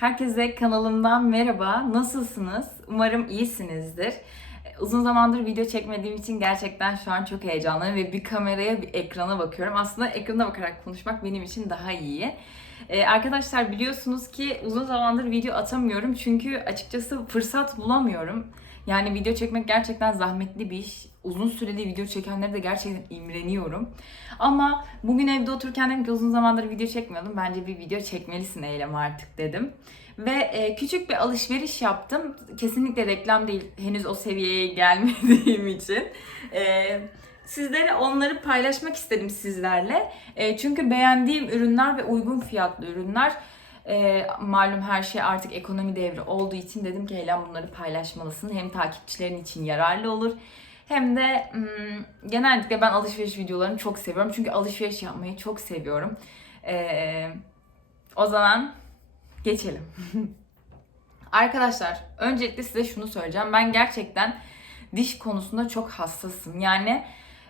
Herkese kanalımdan merhaba. Nasılsınız? Umarım iyisinizdir. Uzun zamandır video çekmediğim için gerçekten şu an çok heyecanlıyım ve bir kameraya bir ekrana bakıyorum. Aslında ekrana bakarak konuşmak benim için daha iyi. Ee, arkadaşlar biliyorsunuz ki uzun zamandır video atamıyorum çünkü açıkçası fırsat bulamıyorum. Yani video çekmek gerçekten zahmetli bir iş. Uzun süreli video çekenlere de gerçekten imreniyorum. Ama bugün evde otururken dedim ki uzun zamandır video çekmiyordum. Bence bir video çekmelisin Eylem artık dedim. Ve e, küçük bir alışveriş yaptım. Kesinlikle reklam değil. Henüz o seviyeye gelmediğim için. E, sizlere onları paylaşmak istedim sizlerle. E, çünkü beğendiğim ürünler ve uygun fiyatlı ürünler. E, malum her şey artık ekonomi devri olduğu için dedim ki Eylem bunları paylaşmalısın. Hem takipçilerin için yararlı olur. Hem de hmm, genellikle ben alışveriş videolarını çok seviyorum. Çünkü alışveriş yapmayı çok seviyorum. E, o zaman geçelim. Arkadaşlar öncelikle size şunu söyleyeceğim. Ben gerçekten diş konusunda çok hassasım. Yani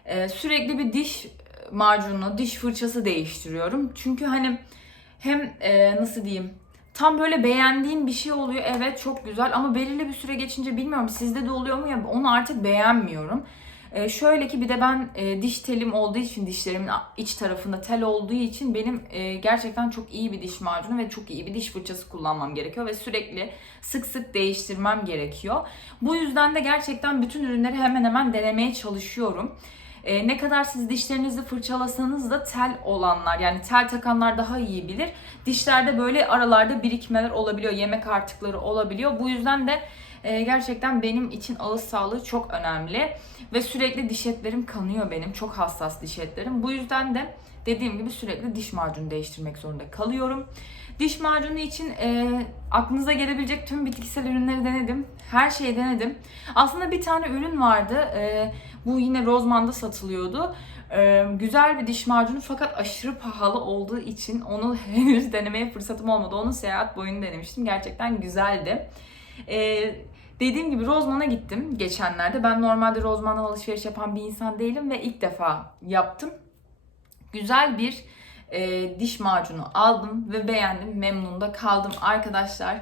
e, sürekli bir diş macunu, diş fırçası değiştiriyorum. Çünkü hani hem e, nasıl diyeyim tam böyle beğendiğim bir şey oluyor. Evet çok güzel ama belirli bir süre geçince bilmiyorum sizde de oluyor mu ya onu artık beğenmiyorum. E, şöyle ki bir de ben e, diş telim olduğu için dişlerimin iç tarafında tel olduğu için benim e, gerçekten çok iyi bir diş macunu ve çok iyi bir diş fırçası kullanmam gerekiyor ve sürekli sık sık değiştirmem gerekiyor. Bu yüzden de gerçekten bütün ürünleri hemen hemen denemeye çalışıyorum. E, ne kadar siz dişlerinizi fırçalasanız da tel olanlar yani tel takanlar daha iyi bilir. Dişlerde böyle aralarda birikmeler olabiliyor, yemek artıkları olabiliyor. Bu yüzden de e, gerçekten benim için ağız sağlığı çok önemli. Ve sürekli diş etlerim kanıyor benim. Çok hassas diş etlerim. Bu yüzden de dediğim gibi sürekli diş macunu değiştirmek zorunda kalıyorum. Diş macunu için e, aklınıza gelebilecek tüm bitkisel ürünleri denedim. Her şeyi denedim. Aslında bir tane ürün vardı. E, bu yine Rozman'da satılıyordu. E, güzel bir diş macunu fakat aşırı pahalı olduğu için onu henüz denemeye fırsatım olmadı. Onu seyahat boyunca denemiştim. Gerçekten güzeldi. E, Dediğim gibi Rozman'a gittim geçenlerde. Ben normalde Rozman'dan alışveriş yapan bir insan değilim ve ilk defa yaptım. Güzel bir e, diş macunu aldım ve beğendim. Memnun da kaldım arkadaşlar.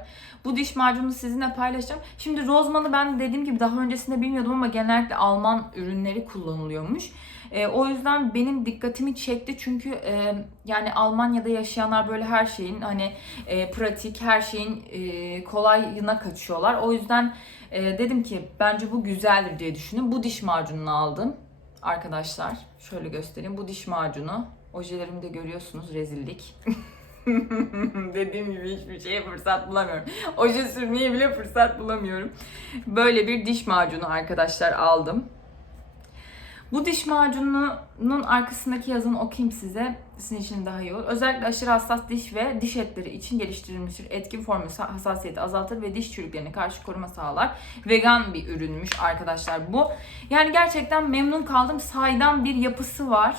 Bu diş macunu sizinle paylaşacağım. Şimdi Rozman'ı ben dediğim gibi daha öncesinde bilmiyordum ama genellikle Alman ürünleri kullanılıyormuş. E, o yüzden benim dikkatimi çekti çünkü e, yani Almanya'da yaşayanlar böyle her şeyin hani e, pratik, her şeyin e, kolayına kaçıyorlar. O yüzden e, dedim ki bence bu güzeldir diye düşündüm. Bu diş macununu aldım arkadaşlar. Şöyle göstereyim. Bu diş macunu. Ojelerimi de görüyorsunuz rezillik. Dediğim gibi hiçbir şeye fırsat bulamıyorum. Oje sürmeye bile fırsat bulamıyorum. Böyle bir diş macunu arkadaşlar aldım. Bu diş macununun arkasındaki yazını okuyayım size. Sizin için daha iyi olur. Özellikle aşırı hassas diş ve diş etleri için geliştirilmiştir. Etkin formu hassasiyeti azaltır ve diş çürüklerine karşı koruma sağlar. Vegan bir ürünmüş arkadaşlar bu. Yani gerçekten memnun kaldım. Saydam bir yapısı var.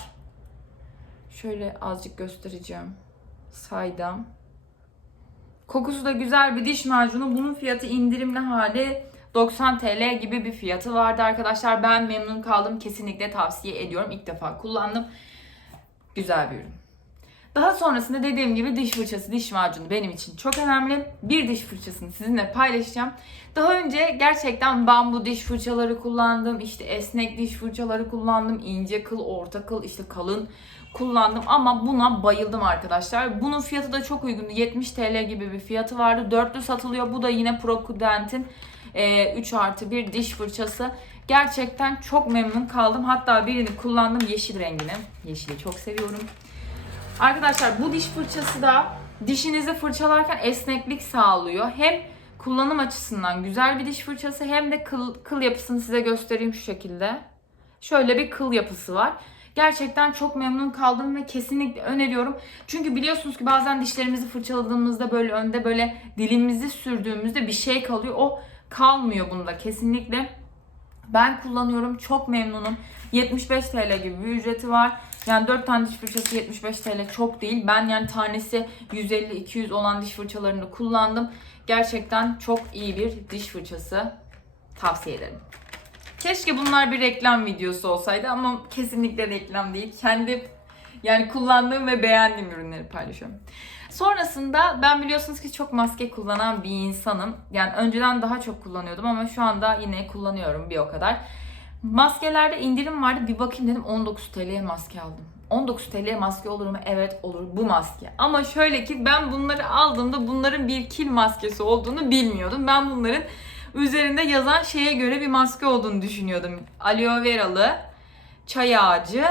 Şöyle azıcık göstereceğim. Saydam. Kokusu da güzel bir diş macunu. Bunun fiyatı indirimli hali 90 TL gibi bir fiyatı vardı arkadaşlar. Ben memnun kaldım. Kesinlikle tavsiye ediyorum. İlk defa kullandım. Güzel bir ürün. Daha sonrasında dediğim gibi diş fırçası, diş macunu benim için çok önemli. Bir diş fırçasını sizinle paylaşacağım. Daha önce gerçekten bambu diş fırçaları kullandım. İşte esnek diş fırçaları kullandım. ince kıl, orta kıl, işte kalın kullandım ama buna bayıldım arkadaşlar. Bunun fiyatı da çok uygundu. 70 TL gibi bir fiyatı vardı. Dörtlü satılıyor. Bu da yine Procudent'in 3 artı 1 diş fırçası. Gerçekten çok memnun kaldım. Hatta birini kullandım yeşil rengini. Yeşili çok seviyorum. Arkadaşlar bu diş fırçası da dişinizi fırçalarken esneklik sağlıyor. Hem kullanım açısından güzel bir diş fırçası hem de kıl, kıl yapısını size göstereyim şu şekilde. Şöyle bir kıl yapısı var. Gerçekten çok memnun kaldım ve kesinlikle öneriyorum. Çünkü biliyorsunuz ki bazen dişlerimizi fırçaladığımızda böyle önde böyle dilimizi sürdüğümüzde bir şey kalıyor. O kalmıyor bunda kesinlikle. Ben kullanıyorum. Çok memnunum. 75 TL gibi bir ücreti var. Yani 4 tane diş fırçası 75 TL çok değil. Ben yani tanesi 150-200 olan diş fırçalarını kullandım. Gerçekten çok iyi bir diş fırçası. Tavsiye ederim. Keşke bunlar bir reklam videosu olsaydı ama kesinlikle reklam değil. Kendi yani kullandığım ve beğendiğim ürünleri paylaşıyorum. Sonrasında ben biliyorsunuz ki çok maske kullanan bir insanım. Yani önceden daha çok kullanıyordum ama şu anda yine kullanıyorum bir o kadar. Maskelerde indirim vardı. Bir bakayım dedim 19 TL'ye maske aldım. 19 TL'ye maske olur mu? Evet olur bu maske. Ama şöyle ki ben bunları aldığımda bunların bir kil maskesi olduğunu bilmiyordum. Ben bunların üzerinde yazan şeye göre bir maske olduğunu düşünüyordum. Aloe veralı, çay ağacı,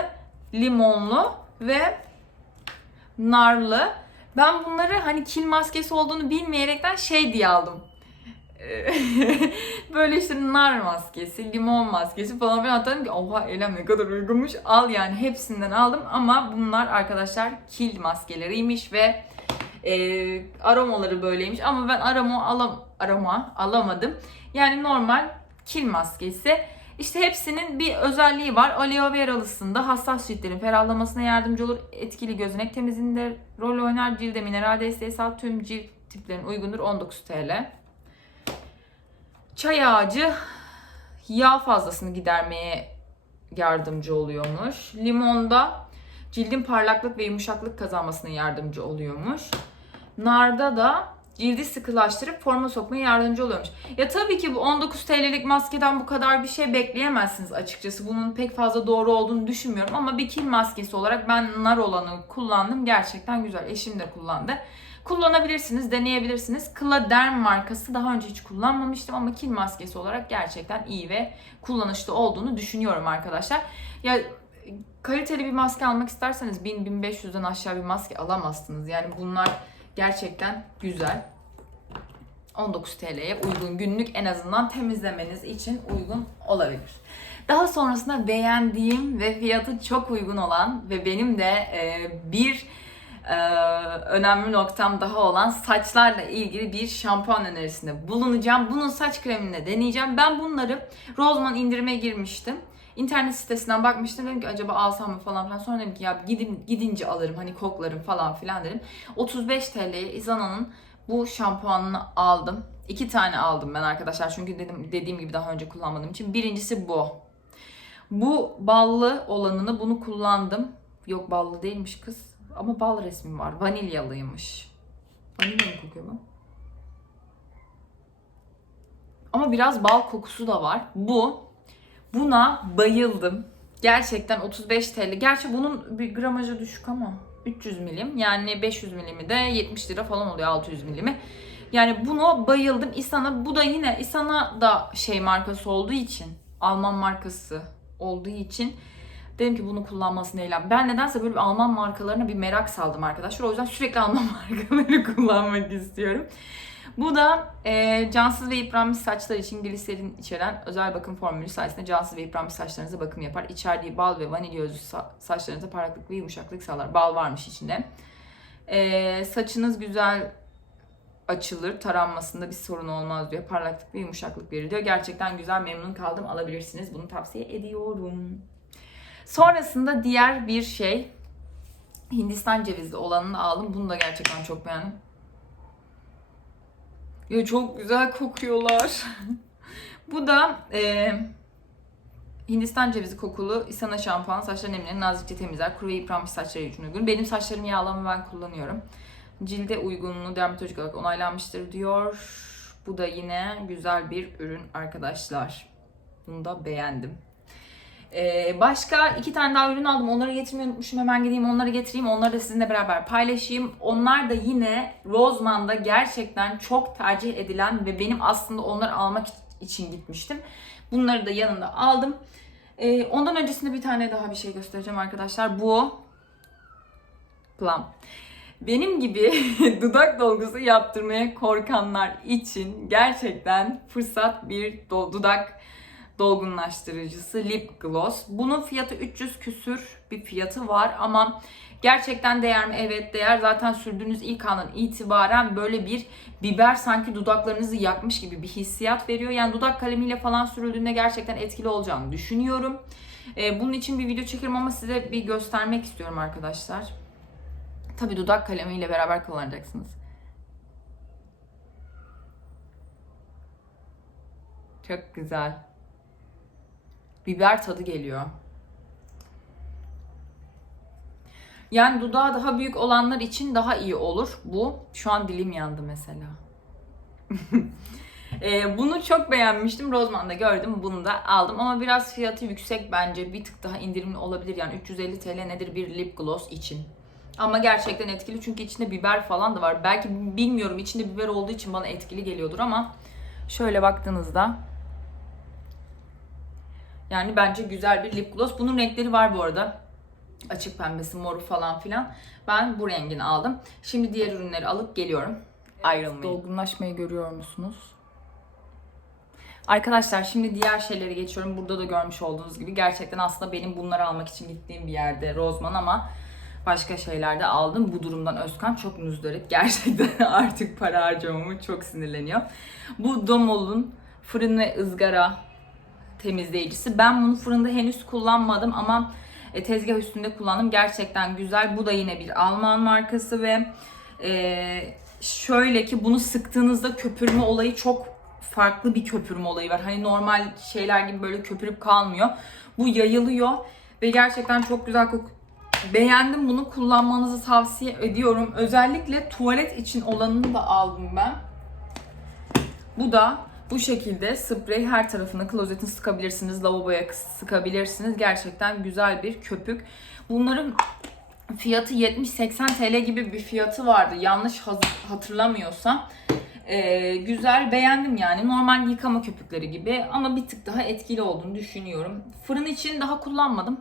limonlu ve narlı. Ben bunları hani kil maskesi olduğunu bilmeyerekten şey diye aldım. Böyle işte nar maskesi, limon maskesi falan filan dedim ki oha Elem ne kadar uygunmuş al yani hepsinden aldım ama bunlar arkadaşlar kil maskeleriymiş ve e, aromaları böyleymiş ama ben aroma alam aroma alamadım. Yani normal kil maskesi. İşte hepsinin bir özelliği var. Aloe veralısında hassas ciltlerin ferahlamasına yardımcı olur. Etkili gözenek temizliğinde rol oynar. Cilde mineral desteği sağlar. Tüm cilt tiplerin uygundur. 19 TL. Çay ağacı yağ fazlasını gidermeye yardımcı oluyormuş. Limonda cildin parlaklık ve yumuşaklık kazanmasına yardımcı oluyormuş. Narda da cildi sıkılaştırıp forma sokmaya yardımcı oluyormuş. Ya tabii ki bu 19 TL'lik maskeden bu kadar bir şey bekleyemezsiniz açıkçası. Bunun pek fazla doğru olduğunu düşünmüyorum ama bir kil maskesi olarak ben nar olanı kullandım. Gerçekten güzel. Eşim de kullandı. Kullanabilirsiniz, deneyebilirsiniz. Claderm markası daha önce hiç kullanmamıştım ama kil maskesi olarak gerçekten iyi ve kullanışlı olduğunu düşünüyorum arkadaşlar. Ya kaliteli bir maske almak isterseniz 1000-1500'den aşağı bir maske alamazsınız. Yani bunlar gerçekten güzel. 19 TL'ye uygun günlük en azından temizlemeniz için uygun olabilir. Daha sonrasında beğendiğim ve fiyatı çok uygun olan ve benim de bir önemli noktam daha olan saçlarla ilgili bir şampuan önerisinde bulunacağım. Bunun saç kremini de deneyeceğim. Ben bunları Roseman indirime girmiştim. İnternet sitesinden bakmıştım dedim ki acaba alsam mı falan filan. Sonra dedim ki ya gidin, gidince alırım hani koklarım falan filan dedim. 35 TL'ye Izana'nın bu şampuanını aldım. İki tane aldım ben arkadaşlar çünkü dedim dediğim gibi daha önce kullanmadığım için. Birincisi bu. Bu ballı olanını bunu kullandım. Yok ballı değilmiş kız. Ama bal resmi var. Vanilyalıymış. Vanilya mı kokuyor bu? Ama biraz bal kokusu da var. Bu. Buna bayıldım. Gerçekten 35 TL. Gerçi bunun bir gramajı düşük ama 300 milim. Yani 500 milimi de 70 lira falan oluyor 600 milimi. Yani buna bayıldım. Isana bu da yine Isana da şey markası olduğu için Alman markası olduğu için dedim ki bunu kullanmasını eylem. Ben nedense böyle bir Alman markalarına bir merak saldım arkadaşlar. O yüzden sürekli Alman markaları kullanmak istiyorum. Bu da e, cansız ve yıpranmış saçlar için gliserin içeren özel bakım formülü sayesinde cansız ve yıpranmış saçlarınıza bakım yapar. İçerdiği bal ve vanilya özü sa- saçlarınıza parlaklık ve yumuşaklık sağlar. Bal varmış içinde. E, saçınız güzel açılır. Taranmasında bir sorun olmaz diyor. Parlaklık ve yumuşaklık verir diyor. Gerçekten güzel memnun kaldım. Alabilirsiniz. Bunu tavsiye ediyorum. Sonrasında diğer bir şey Hindistan cevizli olanını aldım. Bunu da gerçekten çok beğendim. Ya çok güzel kokuyorlar. Bu da e, Hindistan cevizi kokulu Isana şampuan saçların nemlerini nazikçe temizler. Kuru ve yıpranmış saçları için uygun. Benim saçlarım yağlı ama ben kullanıyorum. Cilde uygunluğu dermatolojik olarak onaylanmıştır diyor. Bu da yine güzel bir ürün arkadaşlar. Bunu da beğendim. Ee, başka iki tane daha ürün aldım. Onları getirmeyi unutmuşum. Hemen gideyim onları getireyim. Onları da sizinle beraber paylaşayım. Onlar da yine Roseman'da gerçekten çok tercih edilen ve benim aslında onları almak için gitmiştim. Bunları da yanında aldım. Ee, ondan öncesinde bir tane daha bir şey göstereceğim arkadaşlar. Bu Plum. Benim gibi dudak dolgusu yaptırmaya korkanlar için gerçekten fırsat bir dudak dolgunlaştırıcısı lip gloss. Bunun fiyatı 300 küsür bir fiyatı var ama gerçekten değer mi? Evet değer. Zaten sürdüğünüz ilk andan itibaren böyle bir biber sanki dudaklarınızı yakmış gibi bir hissiyat veriyor. Yani dudak kalemiyle falan sürüldüğünde gerçekten etkili olacağını düşünüyorum. Ee, bunun için bir video çekerim ama size bir göstermek istiyorum arkadaşlar. Tabi dudak kalemiyle beraber kullanacaksınız. Çok güzel. Biber tadı geliyor. Yani dudağı daha büyük olanlar için daha iyi olur bu. Şu an dilim yandı mesela. Ee, bunu çok beğenmiştim. Rozman'da gördüm. Bunu da aldım. Ama biraz fiyatı yüksek bence. Bir tık daha indirimli olabilir. Yani 350 TL nedir bir lip gloss için. Ama gerçekten etkili çünkü içinde biber falan da var. Belki bilmiyorum içinde biber olduğu için bana etkili geliyordur ama şöyle baktığınızda yani bence güzel bir lip gloss. Bunun renkleri var bu arada. Açık pembesi, moru falan filan. Ben bu rengini aldım. Şimdi diğer ürünleri alıp geliyorum. Ayrılmayın. Dolgunlaşmayı görüyor musunuz? Arkadaşlar şimdi diğer şeylere geçiyorum. Burada da görmüş olduğunuz gibi gerçekten aslında benim bunları almak için gittiğim bir yerde Rozman ama başka şeyler de aldım. Bu durumdan Özkan çok müzdarip. Gerçekten artık para harcamamı çok sinirleniyor. Bu Domol'un fırın ve ızgara temizleyicisi. Ben bunu fırında henüz kullanmadım ama e, tezgah üstünde kullandım. Gerçekten güzel. Bu da yine bir Alman markası ve e, şöyle ki bunu sıktığınızda köpürme olayı çok farklı bir köpürme olayı var. Hani normal şeyler gibi böyle köpürüp kalmıyor. Bu yayılıyor ve gerçekten çok güzel kok. Beğendim bunu kullanmanızı tavsiye ediyorum. Özellikle tuvalet için olanını da aldım ben. Bu da bu şekilde sprey her tarafına klozetin sıkabilirsiniz, lavaboya sıkabilirsiniz. Gerçekten güzel bir köpük. Bunların fiyatı 70-80 TL gibi bir fiyatı vardı. Yanlış hatırlamıyorsam. Ee, güzel beğendim yani normal yıkama köpükleri gibi ama bir tık daha etkili olduğunu düşünüyorum. Fırın için daha kullanmadım.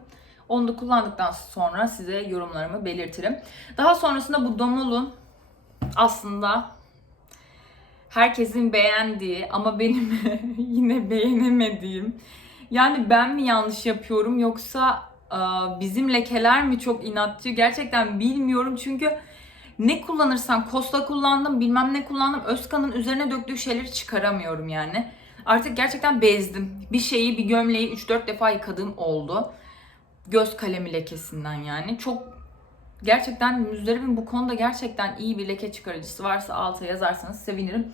Onu da kullandıktan sonra size yorumlarımı belirtirim. Daha sonrasında bu Domol'un aslında herkesin beğendiği ama benim yine beğenemediğim. Yani ben mi yanlış yapıyorum yoksa bizim lekeler mi çok inatçı? Gerçekten bilmiyorum çünkü ne kullanırsam Costa kullandım bilmem ne kullandım Özkan'ın üzerine döktüğü şeyleri çıkaramıyorum yani. Artık gerçekten bezdim. Bir şeyi bir gömleği 3-4 defa yıkadığım oldu. Göz kalemi lekesinden yani. Çok gerçekten müzdaribim bu konuda gerçekten iyi bir leke çıkarıcısı varsa alta yazarsanız sevinirim.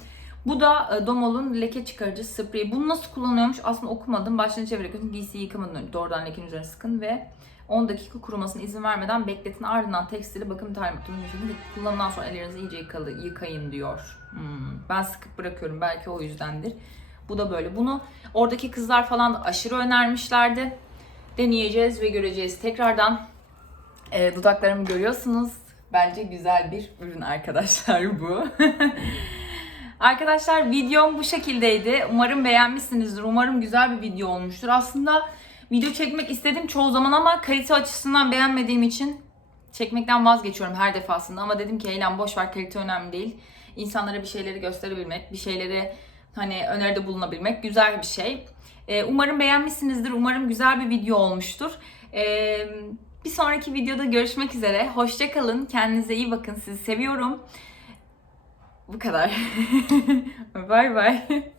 Bu da e, Domol'un leke çıkarıcı spreyi. Bunu nasıl kullanıyormuş aslında okumadım. Başını çevirerek giysiyi yıkamadan önce doğrudan lekenin üzerine sıkın ve 10 dakika kurumasına izin vermeden bekletin. Ardından tekstili bakım bu şekilde kullanımdan sonra ellerinizi iyice yıkalı, yıkayın diyor. Hmm. Ben sıkıp bırakıyorum. Belki o yüzdendir. Bu da böyle. Bunu oradaki kızlar falan da aşırı önermişlerdi. Deneyeceğiz ve göreceğiz. Tekrardan e, dudaklarımı görüyorsunuz. Bence güzel bir ürün arkadaşlar bu. arkadaşlar videom bu şekildeydi. Umarım beğenmişsinizdir. Umarım güzel bir video olmuştur. Aslında Video çekmek istedim çoğu zaman ama kalite açısından beğenmediğim için çekmekten vazgeçiyorum her defasında. Ama dedim ki Eylem boş ver kalite önemli değil. İnsanlara bir şeyleri gösterebilmek, bir şeyleri hani öneride bulunabilmek güzel bir şey. Ee, umarım beğenmişsinizdir. Umarım güzel bir video olmuştur. Ee, bir sonraki videoda görüşmek üzere. Hoşçakalın. Kendinize iyi bakın. Sizi seviyorum. Bu kadar. bye bye.